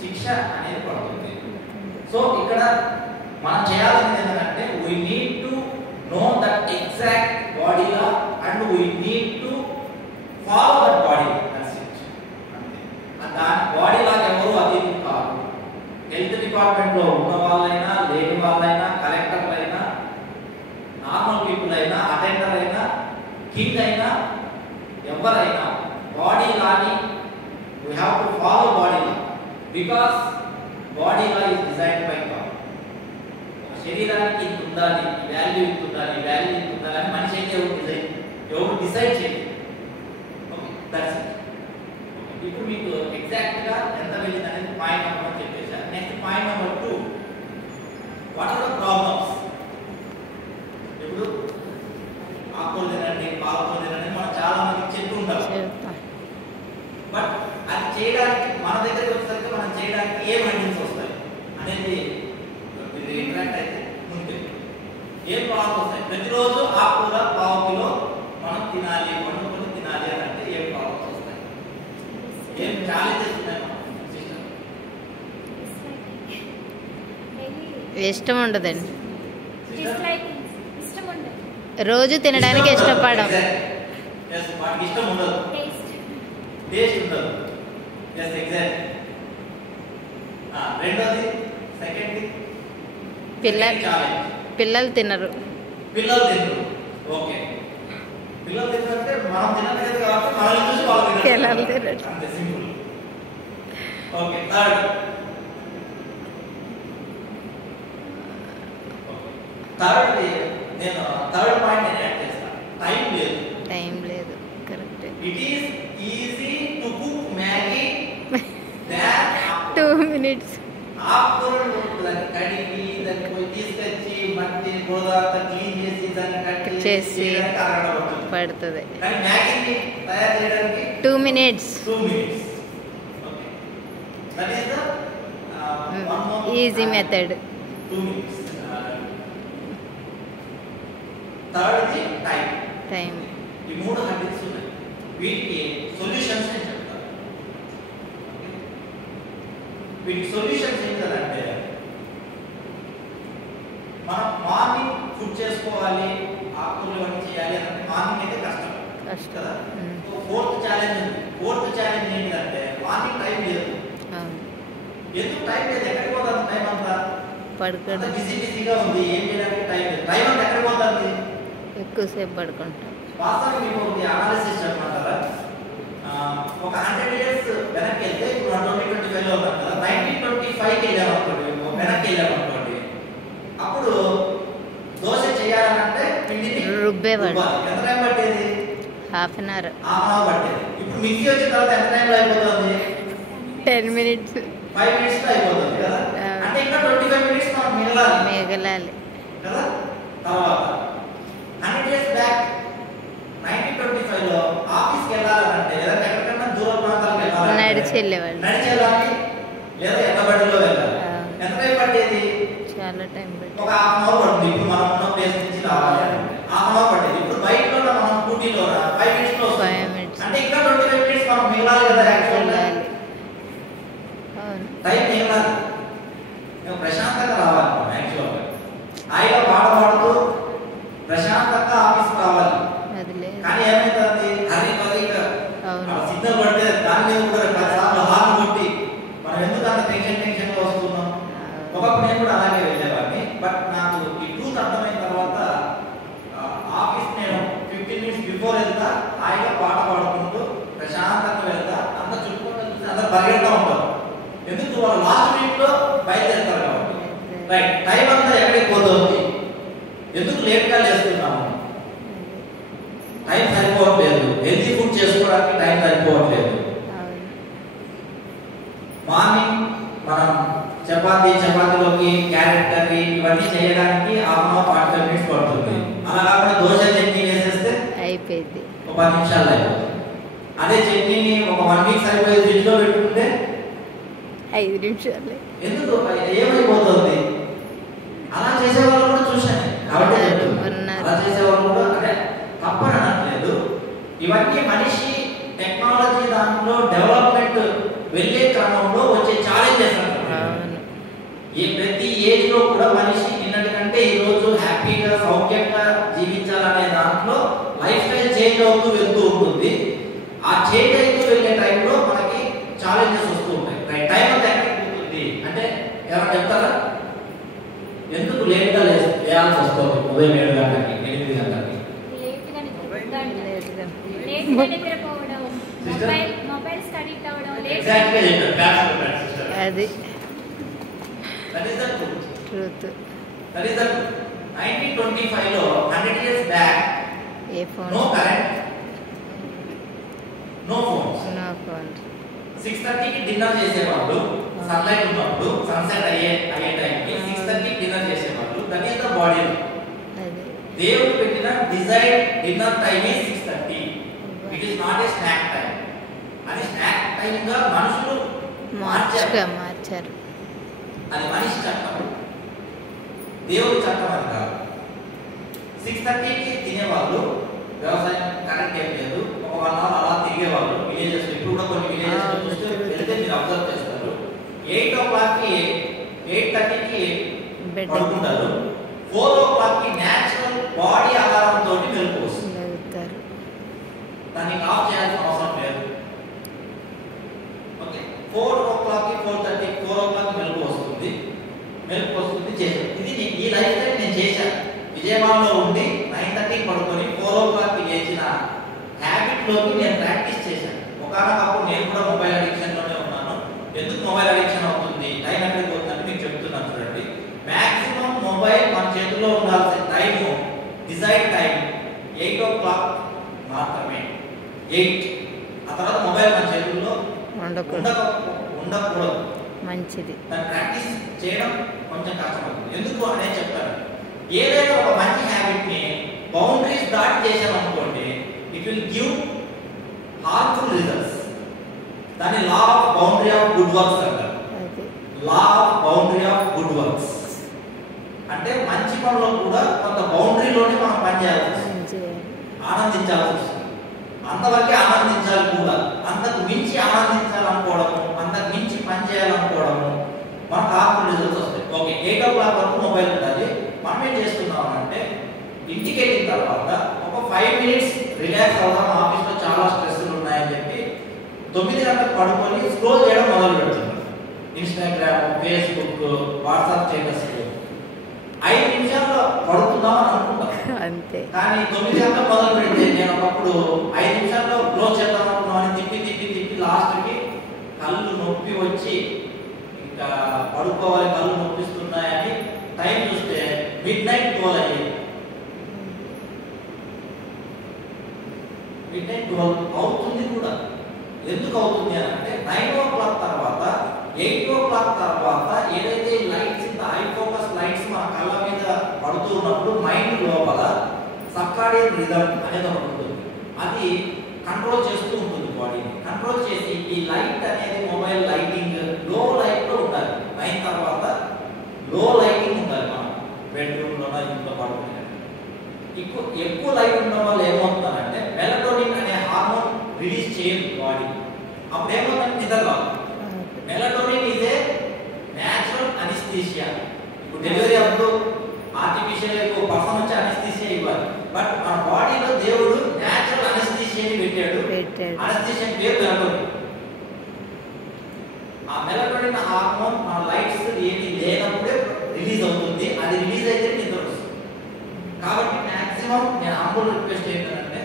శిక్ష అనేది పడుతుంది. సో ఇక్కడ మనం చేయాల్సింది ఏంటంటే we need to know that exact body law and we need to follow that body law. That's it. దాని బాడీ లా ఎవరు అతీతం కాదు. హెల్త్ డిపార్ట్మెంట్ లో ఉన్న వాళ్ళైనా, లేని వాళ్ళైనా, కలెక్టర్లైనా, నార్మల్ పీపుల్ అయినా, అటెండర్ అయినా, కింగ్ అయినా, ఎవరైనా body లాని we have to follow body law because body law is designed by God. శరీరానికి ఇంత ఉండాలి, వాల్యూ ఇంత ఉండాలి, వాల్యూ ఇంత ఉండాలి అని మనిషి అయితే ఎవరు డిసైడ్ చేయాలి. Okay, that's it. ఇప్పుడు మీకు ఎగ్జాక్ట్ గా ఎంత వెళ్ళింది అనేది పాయింట్ నెంబర్ 1 చెప్పేశాను. Next point number 2, what are the problems. ఇప్పుడు ఆకులు తినండి, పాలకూర తినండి మనం చాలా మందికి చెప్తూ ఉంటాం, బట్ అది చేయడానికి మన దగ్గరికి వచ్చేసరికి మనం చేయడానికి ఏ మైండ్స్ వస్తాయి అనేది ఇంటరాక్ట్ అయితే ఉంటుంది. ఏం ప్రాబ్లమ్స్ వస్తాయి? ప్రతిరోజు ఆకుకూర 1/2 కిలో మనం తినాలి, వండుకొని తినాలి అని అంటే ఏం ప్రాబ్లమ్స్ వస్తాయి? ఏం ఛాలెంజెస్ ఉన్నాయి మన సిస్టమ్? ఇష్టం ఉండదండి, ఇష్టం ఉండదు, రోజు తినడానికి ఇష్టపడం. వాటికి ఇష్టం ఉండదు, టేస్ట్ ఉండదు. Yes, exact. రెండోది, సెకండ్ పిల్లలు తినరు. పిల్లలు తినరు. ఓకే, పిల్లలు తినరంటే మనం తినలేదు కాబట్టి మనల్ని చూసి వాళ్ళు తినరు. అంతే, సింపుల్. ఓకే, థర్డ్ నేను థర్డ్ పాయింట్ నేను యాడ్ చేస్తాను. టైం లేదు. Correct. It is easy to cook Maggi than 2 minutes. ఆకుకూరలు దాన్ని కడిగి దాన్ని పోయి తీసుకొచ్చి మట్టి గోదావరి క్లీన్ చేసి దాన్ని కట్ చేసి పడుతుంది. కానీ మ్యాగీని తయారు చేయడానికి 2 minutes. 2 minutes. Okay, that is the easy method. 2 minutes. Third the time. ఈ 3 హ్యాబిట్స్ ఉన్నాయి. వీటికి సొల్యూషన్స్ నేను చెప్తాను. వీటికి సొల్యూషన్స్ ఏంటంటే మనం మార్నింగ్ ఫుడ్ చేసుకోవాలి, ఆకుకూరలు అన్నీ చేయాలి అంటే మార్నింగ్ అయితే కష్టం కదా. సో ఫోర్త్ ఛాలెంజ్ ఏంటంటే మార్నింగ్ టైం లేదు. ఎందుకు టైం లేదు? ఎక్కడికి పోతుంది టైం అంతా? పడుకోవడం. బిజీగా ఉంది, ఏం చేయడానికి టైం లేదు. టైం అంతా ఎక్కడికి పోతుంది? ఎక్కువసేపు పడుకుంటాం. వాస్తవం మీకు ఒక అనాలిసిస్ చెప్పమంటారా? ఒక 100 years వెనక్కి వెళ్తే ఇప్పుడు 2025 లో ఉన్నాం కదా, 1925కి వెళ్ళామనుకోండి, వెనక్కి వెళ్ళామనుకోండి, అప్పుడు దోశ చేయాలంటే పిండిని రుబ్బేవాడు. ఎంత టైం పట్టేది? హాఫ్ అన్ అవర్ పట్టేది. ఇప్పుడు మిక్సీ వచ్చిన తర్వాత ఎంత టైంలో అయిపోతుంది? 10 minutes, 5 minutes లో అయిపోతుంది కదా. అంటే ఇంకా 25 minutes మనకు మిగలాలి మిగలాలి కదా. తర్వాత 100 years బ్యాక్ వెళ్ళేవాళ్ళు. నడిచేదాన్ని లేదా ఎన్నబడిలో వెళ్ళాలి. ఆ. ఎంత టైం పట్టేది? చాలా టైం పట్టి ఒక హాఫ్ అన్ అవర్ పడుతుంది. ఇప్పుడు మనం ఉన్న ప్లేస్ నుంచి రావాలి హాఫ్ అన్ అవర్ పట్టేది. ఇప్పుడు బైక్లో మనం స్కూటీలో 5 మినిట్స్లో 5 minutes. అంటే ఇంకా 25 మినిట్స్ మనం మిగలాలి కదా యాక్చువల్గా. వెళ్ళాలి. అవును. టైం మిగలాలి. మేము ప్రశాంతంగా రావాలి యాక్చువల్గా. హాయిగా పాట పాడుతూ ప్రశాంతంగా ఆఫీస్కి రావాలి. అది లేదు. కానీ ఏమైతుంది హరిగా అవును. సిగ్నల్ పడితే దాని మీద కూడా 10 సార్లు హార్న్ కొట్టి మనం ఎందుకు అంత టెన్షన్గా వస్తున్నాం. ఒకప్పుడు నేను కూడా అలాగే వెళ్ళేవాడిని. బట్ నాకు ఈ ట్రూత్ అర్థమైన తర్వాత ఆఫీస్ నేను 15 మినిట్స్ బిఫోర్ వెళ్తా, హాయిగా పాట పాడుకుంటూ ప్రశాంతంగా వెళ్తా. అంత చుట్టుపక్కల చూస్తే అందరూ పరిగెడతా ఉంటారు. ఎందుకు వాళ్ళు లాస్ట్ మినిట్లో బయలుదేరుతారు కాబట్టి. రైట్, టైం అంతా ఎక్కడికి పోతుంది, ఎందుకు లేట్గా లేస్తున్నాము, టైం సరిపోవట్లేదు, హెల్తీ ఫుడ్ చేసుకోవడానికి టైం సరిపోవట్లేదు. అవును. మార్నింగ్ మనం చపాతీలోకి క్యారెట్ కర్రీ ఇవన్నీ చేయడానికి హాఫ్ అన్ అవర్ 45 మినిట్స్ పడుతుంది. అలా కాకుండా దోశ చట్నీ వేసేస్తే అయిపోయింది. ఒక 10 నిమిషాలు అయిపోతుంది. అదే చట్నీని ఒక 1 వీక్ సరిపోయే ఫ్రిడ్జ్ లో పెట్టుకుంటే 5 నిమిషాలే. ఎందుకు ఏమైపోతుంది. అలా చేసే వాళ్ళు కూడా చూశాను కాబట్టి చెప్తున్నా. అలా చేసే వాళ్ళు కూడా అంటే తప్పని అనట్లేదు. ఇవన్నీ మనిషి టెక్నాలజీ దాంట్లో డెవలప్మెంట్ వెళ్ళే క్రమంలో వచ్చే ఛాలెంజెస్ అంటారు. అవును. ప్రతి ఏజ్ లో కూడా మనిషి నిన్నటి కంటే ఈ రోజు హ్యాపీగా సౌఖ్యంగా జీవించాలనే దాంట్లో లైఫ్ స్టైల్ చేంజ్ అవుతూ వెళ్తూ ఉంటుంది. ఆ చేంజ్ అవుతూ వెళ్ళే టైంలో మనకి ఛాలెంజెస్ వస్తూ ఉంటాయి. టైం అంతా ఎక్కడికి పోతుంది అంటే ఎవరైనా చెప్తారా? ఎందుకు లేట్గా లేయాల్సి వస్తుంది ఉదయం 7 గంటలకి 8 గంటలకి? లేట్గా నిద్రపోవడం, మొబైల్ స్టడీ అవ్వడం, ఎగ్జాక్ట్గా చెప్పారు. అది That is the truth. Truth. That is the truth. 1925 లో 100 years back, ఏ ఫోన్? no current, no phones. No phone. 6:30 కి డిన్నర్ చేసేవాళ్ళు. సన్లైట్ ఉన్నప్పుడు సన్సెట్ అయ్యే టైంకి 6:30 కి డిన్నర్ చేసేవాళ్ళు. That is the body. అది దేవుడు పెట్టిన desire dinner time is 6:30. It is not a snack time. అది స్నాక్ టైం గా మనుషులు మార్చారు. అది మనిషి చట్టం, దేవుడి చట్టం అని కాదు. 6:30కి తినేవాళ్ళు. వ్యవసాయం కరెంట్ ఏం లేదు. ఒక 1 అవర్ అలా తిరిగేవాళ్ళు విలేజెస్. ఇప్పుడు కూడా కొన్ని విలేజెస్ చూస్తే వెళ్తే మీరు అబ్జర్వ్ చేస్తారు. 8 o'clock కి 8:30కి పడుకుంటారు. 4 o'clock కి న్యాచురల్ బాడీ అలారం తోటి మెలకు వస్తుంది. దాన్ని ఆఫ్ చేయాల్సిన అవసరం లేదు. ఓకే, 4 o'clock కి 4:30 4 o'clock మెలకు వస్తుంది చేశాను. ఇది ఈ లైఫ్ స్టైల్ నేను చేశాను. విజయవాడలో ఉండి 9:30కి పడుకొని 4 o'clock కి లేచిన హ్యాబిట్ లోకి నేను ప్రాక్టీస్ చేశాను. ఒకనొకప్పుడు నేను కూడా మొబైల్ అడిక్షన్ లోనే ఉన్నాను. ఎందుకు మొబైల్ అడిక్షన్ అవుతుంది, టైం ఎక్కడికి పోతుందని మీకు చెప్తున్నాను చూడండి. మాక్సిమం మొబైల్ మన చేతిలో ఉండాల్సిన టైం, డిజైర్డ్ టైం 8 o'clock మాత్రమే. 8 ఆ తర్వాత మొబైల్ మన చేతుల్లో ఉండకూడదు. మంచిది. దాన్ని ప్రాక్టీస్ చేయడం కొంచెం కష్టమవుతుంది. ఎందుకు అనే చెప్తాను. ఏదైనా ఒక మంచి హ్యాబిట్ ని బౌండరీస్ దాటి చేసామనుకోండి, it will give harmful results. దాన్ని law of boundary of good works అంటారు. Law of boundary of good works అంటే మంచి పనుల్లో కూడా కొంత బౌండరీలోనే మనం పనిచేయాల్సి వస్తుంది, ఆనందించాల్సి వస్తుంది. అంతవరకే ఆనందించాలి కూడా. అంతకు మించి ఆనందించాలనుకోవడము, అంతకు మించి పని చేయాలనుకోవడము మనకు హార్మ్ఫుల్ రిజల్ట్స్ వస్తాయి. ఓకే, 8 o'clock వరకు మొబైల్ ఉండాలి. మనం ఏం చేస్తున్నాం అంటే ఇంటికి వెళ్ళిన తర్వాత ఒక 5 minutes రిలాక్స్ అవుదాం, ఆఫీస్లో చాలా స్ట్రెస్లు ఉన్నాయని చెప్పి 9 గంటలకు పడుకొని స్క్రోల్ చేయడం మొదలు పెడుతున్నాం. ఇన్స్టాగ్రామ్, ఫేస్బుక్, వాట్సాప్ స్టేటస్ 5 నిమిషాల్లో పడుతున్నాం అని అనుకుంటాం. అంతే. కానీ 9 గంటలకు మొదలు పెడితే నేను ఒకప్పుడు 5 నిమిషాల్లో క్లోజ్ చేద్దాం అనుకున్నామని తిప్పి లాస్ట్కి కళ్ళు నొప్పి వచ్చి ఇంకా పడుకోవాలి, కళ్ళు నొప్పిస్తున్నాయని టైం చూస్తే midnight 12 అయ్యేది. midnight 12 అవుతుంది కూడా. ఎందుకు అవుతుంది అని అంటే 9 o'clock తర్వాత 8 o'clock తర్వాత ఏదైతే లైట్స్, ఇంత హై ఫోకస్ లైట్స్ మన కళ్ళ మీద పడుతూ ఉన్నప్పుడు మైండ్ లోపల సర్కాడియన్ రిథమ్ అనేది ఒకటి ఉంటుంది. అది కంట్రోల్ చేస్తూ ఉంటుంది బాడీని. కంట్రోల్ చేసి ఈ లైట్ అనేది మొబైల్ లైటింగ్ లో లైట్ లో ఉండాలి. 9 తర్వాత లో లైటింగ్ ఉండాలి. మనం బెడ్రూమ్ లోన ఇంట్లో పడుకునే ఎక్కువ లైట్ ఉండడం వల్ల ఏమవుతుందంటే మెలటోనిన్ అనే హార్మోన్ రిలీజ్ చేయదు బాడీ. అప్పుడు ఏమవుతుందంటే నిద్ర రాదు. Melatonin is a natural anaesthesia. ఇప్పుడు డెలివరీ అప్పుడు ఆర్టిఫిషియల్ ఎక్కువ పర్సన్ వచ్చి అనెస్థీషియా ఇవ్వాలి. బట్ మన బాడీలో దేవుడు న్యాచురల్ అనెస్థీషియాని పెట్టాడు. అనెస్థీషియా పేరు మెలటోనిన్. ఆ మెలటోనిన్ హార్మోన్ మన లైట్స్ ఏమి లేనప్పుడే రిలీజ్ అవుతుంది. అది రిలీజ్ అయితే నిద్ర వస్తుంది. కాబట్టి మాక్సిమం నేను హంబుల్ రిక్వెస్ట్ ఏంటంటే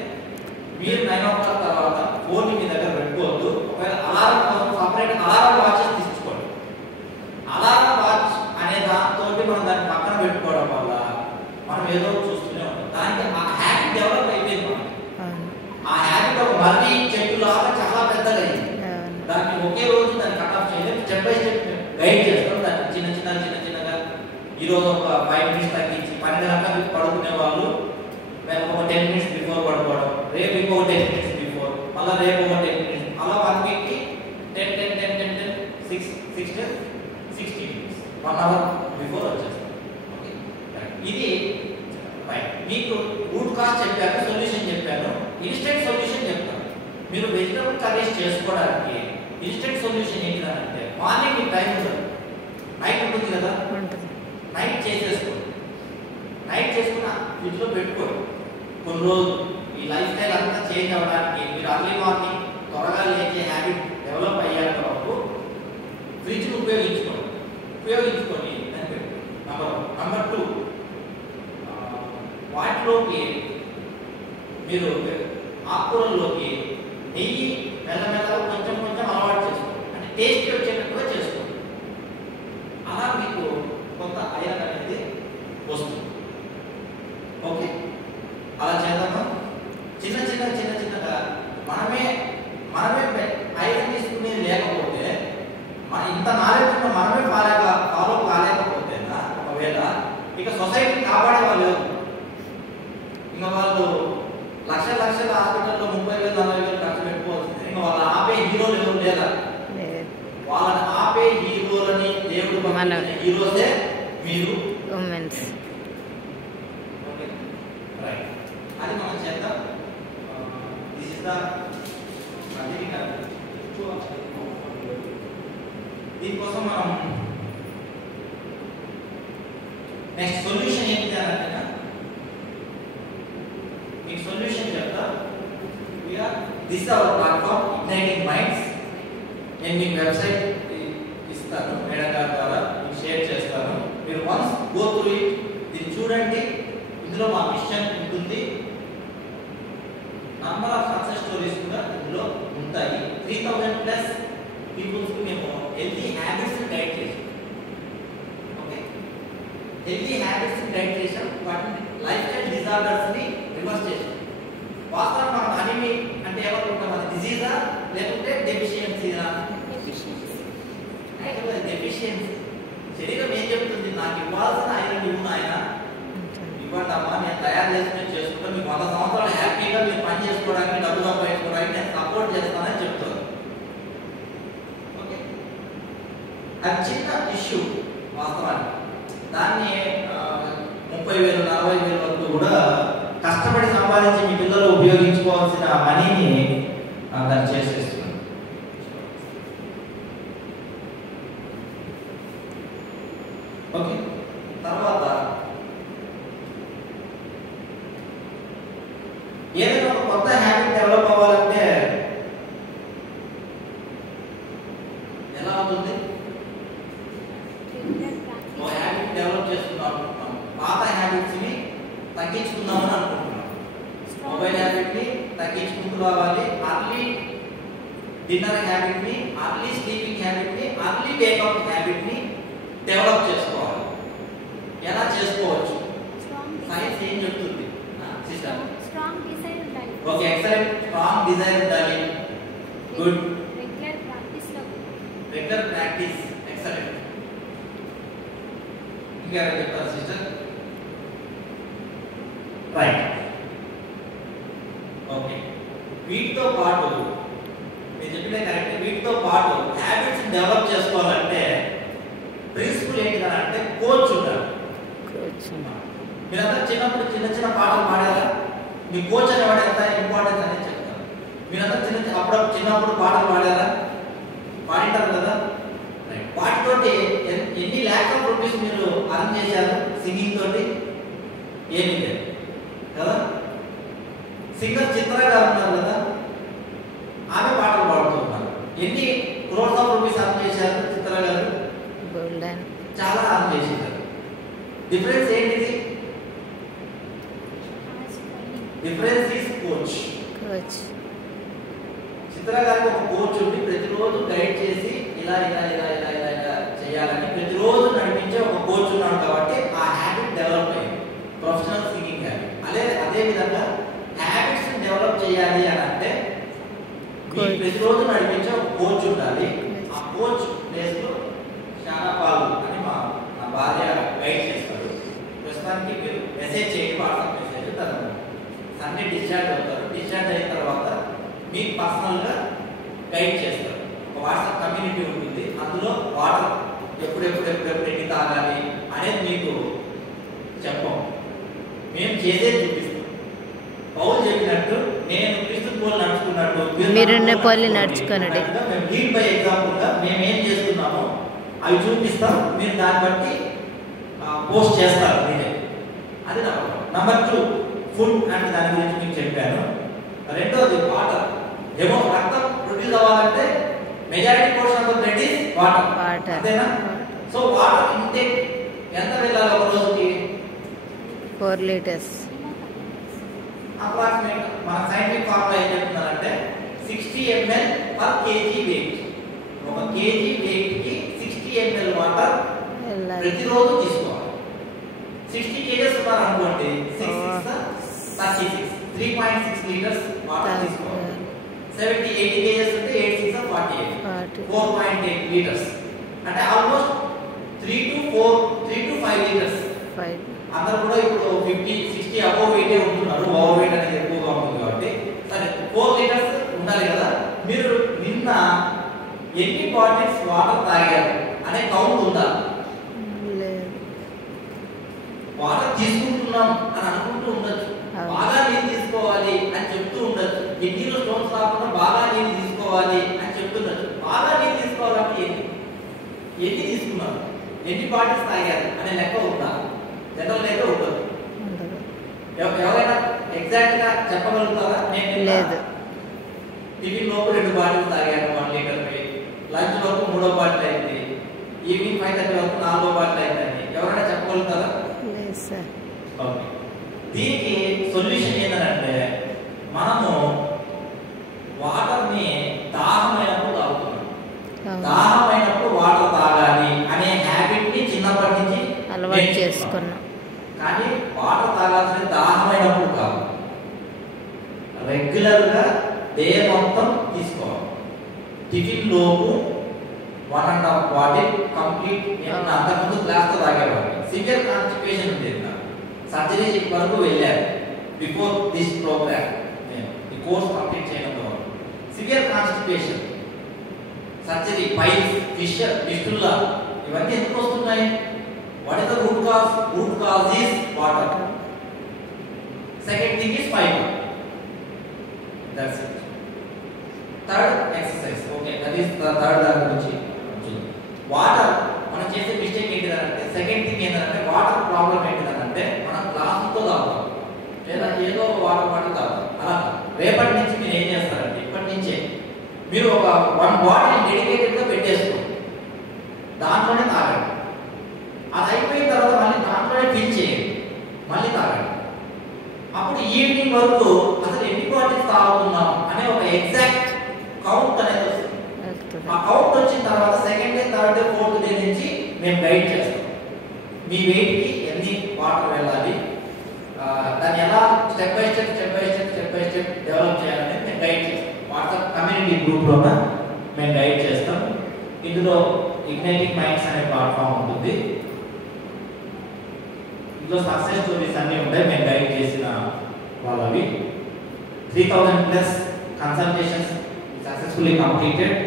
మీరు 9 o'clock తర్వాత ఫోన్ మీ దగ్గర పెట్టుకోవద్దు. ఒకవేళ అలారం కోసం సపరేట్ అలారం వాచెస్ తీసుకోండి. అలారం వాచ్ అనే దాంతో మనం దాన్ని పక్కన పెట్టుకోవడం వల్ల మనం ఏదో చూస్తూనే ఉంటాం. దానికి ఆ హ్యాబిట్ డెవలప్ అయిపోయింది. మనం ఆ హ్యాబిట్ ఒక మర్రి చెట్టు లాగా చాలా పెద్దగా అయింది. దాన్ని ఒకే రోజు దాన్ని కట్ ఆఫ్ చేయలేదు. స్టెప్ బై స్టెప్ గైడ్ చేస్తాం. దాన్ని చిన్నగా ఈరోజు ఒక 5 minutes తగ్గించి 12 గంటలకు పడుకునే వాళ్ళు ఒక 10 minutes బిఫోర్ పడుకోవడం, రేపు ఇంకో 10 minutes బిఫోర్, మళ్ళీ రేపు ఒక 10 minutes, అలా 1 week కి 10 60 minutes 1 hour బిఫోర్ వచ్చేస్తాం. ఓకే, ఇది రైట్. మీకు రూట్ కాజ్ చెప్పాను, సొల్యూషన్ చెప్పాను, ఇన్స్టెంట్ సొల్యూషన్ చెప్తాను. మీరు వెజిటబుల్ కర్రీస్ చేసుకోవడానికి ఇన్స్టెంట్ సొల్యూషన్ ఏంటిదంటే మార్నింగ్ మీకు టైం ఉంటుంది, నైట్ ఉంటుంది కదా, నైట్ చేసేసుకోండి. నైట్ చేసుకున్న ఫ్రిడ్జ్లో పెట్టుకోండి. కొన్ని రోజులు ఈ లైఫ్ స్టైల్ అంతా చేంజ్ అవ్వడానికి మీరు అర్లీ మార్నింగ్ త్వరగా లేచే హ్యాబిట్ డెవలప్ అయ్యాక వరకు ఫ్రిడ్జ్ని ఉపయోగించుకొని దాన్ని పెట్టుకోండి. నంబర్ 2, వాటిలోకి మీరు ఆకుకూరల్లోకి నెయ్యి మెల్లమెల్లగా కొంచెం అలవాటు చేసుకోండి. అంటే టేస్ట్ వచ్చేటట్టుగా చేసుకోండి. అలా మీకు కొంత ఐరన్ అనేది వస్తుంది. ఓకే, అలా చేద్దామా? చిన్నగా మనమే ఐరన్ తీసుకునేది లేకపోతే ఇంత నాలెడ్జ్ ఉన్న మనమే ఫాలో కాలేకపోతే ఒకవేళ ఇక సొసైటీ కాపాడే వాళ్ళు ఇంకా వాళ్ళు లక్షల హాస్పిటల్లో 30,000-40,000 ఖర్చు పెట్టుకోవాల్సింది. ఇంకా వాళ్ళ ఆపే హీరోలు ఎవరు లేదా? వాళ్ళని ఆపే హీరోలని దేవుడు హీరోసే మీరు ఉమెన్స్. Okay, right. అది మనం చేద్దాం. దిస్ ఇస్ ద దీనికోసం మనం నెక్స్ట్ సొల్యూషన్ ఏంటి అంటే మీకు సొల్యూషన్ చెప్తా. This is our platform igniting minds. నేను మీకు వెబ్సైట్ ఇస్తాను, మేడం గారి ద్వారా మీకు షేర్ చేస్తాను. మీరు వన్స్ గో త్రూ ఇట్, దీన్ని చూడండి. ఇందులో మా మిషన్ ఉంటుంది. నంబర్ ఆఫ్ సక్సెస్ స్టోరీస్ కూడా ఇందులో ఉంటాయి. 3,000+ పీపుల్స్ కి మేము హెల్తీ హ్యాబిట్స్ గైడ్ చేసాం. ఓకే, హెల్తీ హ్యాబిట్స్ గైడ్ చేసాం. వాటిని లైఫ్ స్టైల్ డిజార్డర్స్ ని రివర్స్ చేసాం. వాస్తవానికి మనం అనిమి అంటే ఏమనుకుంటాం, అది డిజీజా లేకుంటే డెఫిషియన్సీనా? డెఫిషియన్సీ. శరీరం ఏం చెప్తుంది, నాకు ఇవ్వాల్సిన ఐరన్ ఇవ్వు ఆయన, ఇవ్వండి అమ్మా, నేను తయారు చేసుకుని చేసుకుంటా, మీకు 100 సంవత్సరాలు హ్యాపీగా మీరు పని చేసుకోవడానికి, డబ్బు సంపాదించుకోవడానికి నేను సపోర్ట్ చేస్తానని చెప్తాను. ఓకే, అది చిన్న ఇష్యూ వాస్తవానికి. దాన్ని 30,000, 40,000 వరకు కూడా కష్టపడి సంపాదించి మీ పిల్లలు ఉపయోగించుకోవాల్సిన మనీని దాన్ని చేసేస్తున్నాను. ఓకే, తర్వాత ఏదైనా ఒక కొత్త హ్యాబిట్ డెవలప్ అవ్వాలంటే ఎలా అవుతుంది? ఒక హ్యాబిట్ డెవలప్ చేసుకుందాం అనుకుంటున్నాం, పాత హ్యాబిట్స్ ని తగ్గించుకుందామని అనుకుంటున్నాం. మొబైల్ హ్యాబిట్ ని తగ్గించుకుంటూ రావాలి. అర్లీ డిన్నర్ హ్యాబిట్ ని, అర్లీ స్లీపింగ్ హ్యాబిట్ ని, అర్లీ వేకప్ హ్యాబిట్ ని డెవలప్ చేసుకోవాలి. ఎలా చేసుకోవచ్చు? సైన్స్ ఏం చెప్తుంది సిస్టర్? స్ట్రాంగ్ డిజైర్ ఉండాలి. Okay, excellent. స్ట్రాంగ్ డిజైర్ ఉండాలి. గుడ్. Regular practice. ఎక్సలెంట్. ఇంకా చెప్తారు సిస్టర్? రైట్. ఓకే, వీటితో పాటు మీరు చెప్పిన కరెక్ట్. వీటితో పాటు హ్యాబిట్స్ డెవలప్ చేసుకోవాలంటే ప్రిన్సిపల్ ఏంటిదంటే కోచ్ ఉంటారు. మీరంతా చిన్నప్పుడు చిన్న చిన్న పాటలు పాడారా? మీ కోచ్ అనేవాడు ఎంత ఇంపార్టెన్స్ అనేది చెప్తారు. మీరంతా అప్పుడు చిన్నప్పుడు పాటలు పాడారా? పాడింటారు కదా. వాటితోటి ఎన్ని ల్యాక్స్ ఆఫ్ రూపీస్ మీరు అర్న్ చేశారు సింగింగ్ తోటి? ఏమి లేదు కదా. సింగర్ చిత్ర గారు ఉన్నారు కదా, ఆమె పాటలు పాడుతున్నారు. ఎన్ని క్రోర్స్ ఆఫ్ రూపీస్ అర్న్ చేశారు చిత్ర గారు? చాలా అర్న్ చేశారు. డిఫరెన్స్ ఏంటిది? Difference is coach. చిత్ర గారికి ఒక కోచ్ ఉండి ప్రతిరోజు గైడ్ చేసి ఇలా ఇలా ఇలా ఇలా ఇలా ఇలా చేయాలని ప్రతిరోజు నడిపించే ఒక కోచ్ ఉన్నాడు కాబట్టి ఆ హ్యాబిట్ డెవలప్ అయ్యింది, ప్రొఫెషనల్ సింగింగ్ హ్యాబిట్. అదే విధంగా హ్యాబిట్స్ డెవలప్ చేయాలి అని అంటే మీకు ప్రతిరోజు నడిపించే ఒక కోచ్ ఉండాలి. ఆ కోచ్ ప్లేస్ లో చాలా పాలు అని నా భార్య గైడ్ చేస్తారు. ప్రస్తుతానికి మీరు మెసేజ్ చేయండి, వాట్సాప్ మెసేజ్. తను సండే డిశ్చార్జ్ అవుతారు. డిశ్చార్జ్ అయిన తర్వాత మీకు పర్సనల్గా గైడ్ చేస్తారు. ఒక వాట్సాప్ కమ్యూనిటీ ఉంటుంది, అందులో వాటర్ ఎప్పుడెప్పుడు ఎన్ని తాగాలి అనేది మీకు చెప్పం, మేము చేసేది చూపిస్తాం. పౌలు చెప్పినట్టు నేను క్రీస్తు పోలి నడుచుకున్నట్టు మీరు పోలి నడుచుకున్నట్టు మేము లీడ్ బై ఎగ్జాంపుల్గా మేము ఏం చేస్తున్నామో అవి చూపిస్తాం. మీరు దాన్ని బట్టి పోస్ట్ చేస్తారు మీరే. అది నెంబర్ 2 ఫుడ్ అంటే దాని గురించి మీకు చెప్పాను. రెండోది వాటర్. ఏమో రక్తం ప్రొడ్యూస్ అవ్వాలంటే majority portion of the blood is water, అంతేనా? సో వాటర్ ఇంటేక్ ఎంత వెళ్ళాలి ఒక రోజుకి? 4 లీటర్స్ అప్రాక్సిమేట్. మన సైంటిఫిక్ ఫార్ములా ఏం చెప్తున్నారంటే 60 ml per kg weight. ఒక కేజీ వెయిట్ కి 60 ml వాటర్ ప్రతిరోజు తీసుకోవాలి. 60 kgs ఉన్నారు అనుకోండి, 6 36 3.6 లీటర్స్ వాటర్ తీసుకోవాలి. 70-80 kgs ఉంటే 8 6 48 4.8 లీటర్స్. అంటే ఆల్మోస్ట్ 3 to 5 లీటర్స్. అందరూ కూడా ఇప్పుడు 50-60 అబోవ్ వెయిట్ ఉంటున్నారు. ఓవర్ వెయిట్ అనేది ఎక్కువగా ఉంటుంది కాబట్టి సరే 4 లీటర్స్ ఉండాలి కదా. మీరు నిన్న ఎన్ని బాటిల్స్ వాటర్ తాగారు అనే కౌంట్ ఉందా? వాటర్ తీసుకుంటున్నాం అని అనుకుంటూ ఉండొచ్చు, బాగా నీళ్ళు తీసుకోవాలి అని చెప్తూ ఉండొచ్చు. కిడ్నీలో స్టోన్స్ రాకుండా బాగా నీళ్ళు తీసుకోవాలి అని చెప్తుండొచ్చు. బాగా నీళ్ళు తీసుకోవాలంటే ఎన్ని తీసుకున్నారు, ఎన్ని బాటిల్స్ తాగారు అనే లెక్క ఉందా? జనరల్ అయితే ఉండదు. ఎవరైనా ఎగ్జాక్ట్ గా చెప్పగలుగుతారా? నేను టిఫిన్ లోపు 2 బాటిల్స్ తాగాను 1 లీటర్ కి, లంచ్ లోపు 3వ బాటిల్ అయింది, ఈవినింగ్ 5:30 వరకు 4వ బాటిల్ అయిందని ఎవరైనా చెప్పగలుగుతారా? ఓకే. దీనికి సొల్యూషన్ ఏంటంటే మనము వాటర్ ని దాహమైనప్పుడు తాగుతున్నాం. దాహమైనప్పుడు వాటర్ తాగాలి అనే హ్యాబిట్ ని చిన్నప్పటి నుంచి అలవాటు చేసుకున్నాం. కానీ వాటర్ తాగాల్సిన దాహమైనప్పుడు కాదు, రెగ్యులర్ గా డే మొత్తం తీసుకోవాలి. టిఫిన్ లోపు 1.5 బాటిల్ కంప్లీట్. నేను అంతకుముందు క్లాస్ తో తాగేవాడిని. సివియర్ కాన్స్టిపేషన్ ఉండేది నాకు. సర్జరీ వరకు వెళ్ళాను బిఫోర్ దిస్ ప్రోగ్రామ్. నేను ఈ కోర్స్ కంప్లీట్ చేయడం వరకు severe constipation, surgery, piles, fistula ఇవన్నీ ఎందుకు వస్తున్నాయి? What is the root cause? Root cause is water. Second thing is fibre. That's it. Third exercise. Okay, that is third దాని గురించి. Water మనం చేసే మిస్టేక్ ఏంటిదంటే, సెకండ్ థింగ్ ఏంటంటే వాటర్ ప్రాబ్లం ఏంటిదంటే మనం గ్లాసుతో తాగుతాం లేదా ఏదో ఒక వాటర్ బాటిల్ తాగుతాం. అలా రేపటి నుంచి మీరు ఏం చేస్తారంటే ఇప్పటి నుంచే మీరు ఒక 1 బాటిల్ డెడికేటెడ్ గా పెట్టేసుకోండి, దాంట్లోనే తాగండి. అది అయిపోయిన తర్వాత మళ్ళీ దాంట్లోనే ఫిల్ చేయండి, మళ్ళీ తాగండి. అప్పుడు ఈవినింగ్ వరకు అసలు ఎన్ని బాటిల్స్ తాగుతున్నాం అనే ఒక ఎగ్జాక్ట్ కౌంట్ అనేది వస్తుంది. ఆ కౌంట్ వచ్చిన తర్వాత second day, third day, fourth day నుంచి మేము గైడ్ చేస్తాం. మీ వెయిట్ కి ఎన్ని వాటర్ వెళ్ళాలి, దాన్ని ఎలా స్టెప్ బై స్టెప్ డెవలప్ చేయాలని మేము గైడ్ చేస్తాం. వాట్సాప్ కమ్యూనిటీ గ్రూప్ లో మేము గైడ్ చేస్తాం. ఇందులో ఇగ్నైటింగ్ మైండ్స్ అనే ప్లాట్ఫామ్ ఉంటుంది. ఇందులో సక్సెస్ స్టోరీస్ అన్ని ఉంటాయి, మేము గైడ్ చేసిన వాళ్ళవి. 3000+ consultations successfully completed.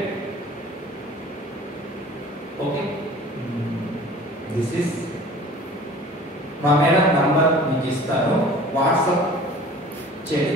Okay, this is మా మేడం నంబర్ మీకు ఇస్తాను, వాట్సాప్ చేయండి.